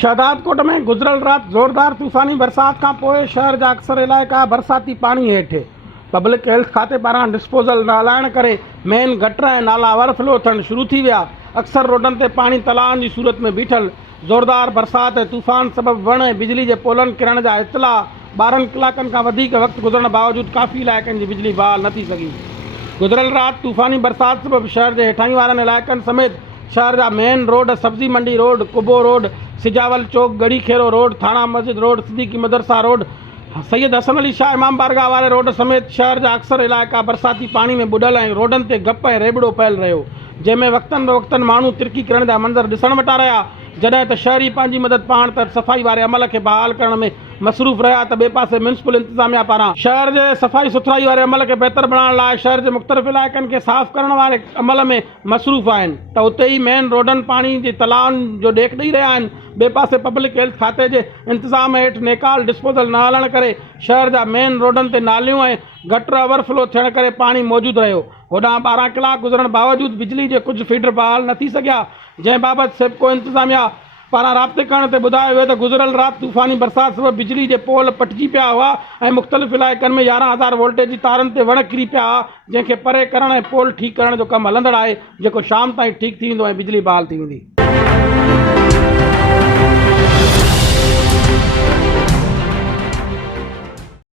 शहदादकोट में गुज़रल रात ज़ोरदार तूफ़ानी बरसात का पोइ शहर जा अक्सर इलाइक़ा बरसाती पाणी हेठि। पब्लिक हेल्थ खाते पारां डिस्पोजल नालाइण करे मेन गटर ऐं नाला ओवरफ्लो थियण शुरू थी विया। अक्सर रोडन ते पाणी तलائن जी सूरत में बीठल। ज़ोरदार बरसात ऐं तूफ़ान सबबि वण ऐं बिजली जे पोलनि किरण जा इतला 12 कलाकनि खां वधीक वक़्तु गुज़रण बावजूदु काफ़ी इलाइक़नि जी बिजली बहाल न थी सघी। गुज़रल राति तूफ़ानी बरसात सबबि शहर जे हेठाहीं वारनि इलाइक़नि समेत शहर जा मेन रोड सब्ज़ी मंडी रोड, कुबो रोड, सिजावल चौक, गढ़ी खेरो रोड, थाना मस्जिद रोड, सिद्दीकी मदरसा रोड, सैयद हसन अली शाह इमाम बारगाह वारे रोड समेत शहर जा अक्सर इलाइक़ा बरसाती पाणी में बुॾल ऐं रोडनि ते गप ऐं रेबड़ो पयल रहियो, जंहिंमें वक़्तनि फ़वक़्तनि माण्हू तिरकी करण जा मंज़र ॾिसण वटा रहिया। जॾहिं त शहरी पंहिंजी मदद पाण त सफ़ाई वारे अमल खे बहाल करण में मसरूफ़ रहिया, त ॿिए पासे म्यूनिसिपल इंतिज़ामिया पारां शहर जे सफ़ाई सुथराई वारे अमल खे बहितर बणाइण लाइ शहर जे मुख़्तलिफ़ इलाइक़नि खे साफ़ करण वारे अमल में मसरूफ़ आहिनि, त उते ई मेन रोडन पाणी जे तलाउनि जो ॾेख ॾेई रहिया आहिनि। ॿिए पासे पब्लिक हेल्थ खाते जे इंतिज़ाम हेठि नेकाल डिस्पोजल न हलण करे शहर जा मेन रोडन ते नालियूं ऐं गटर ओवरफ्लो थियण करे पाणी मौजूदु रहियो। होॾां 12 कलाक गुज़रण बावजूदु बिजली जे कुझु फीडर बहाल न थी सघिया, जंहिं बाबति सेबको इंतिज़ामिया पारां राब्ते करण ते ॿुधायो वियो त गुज़रल राति तूफ़ानी बरसात सबबि बिजली जे पोल पटिजी पिया हुआ ऐं मुख़्तलिफ़ इलाइक़नि में 11,000 वोल्टेज जी तारनि ते वण किरी पिया हुआ, जंहिंखे परे करण ऐं पोल ठीकु करण जो कमु हलंदड़ आहे, जेको शाम ताईं ठीकु थी वेंदो ऐं बिजली बहाल थी वेंदी।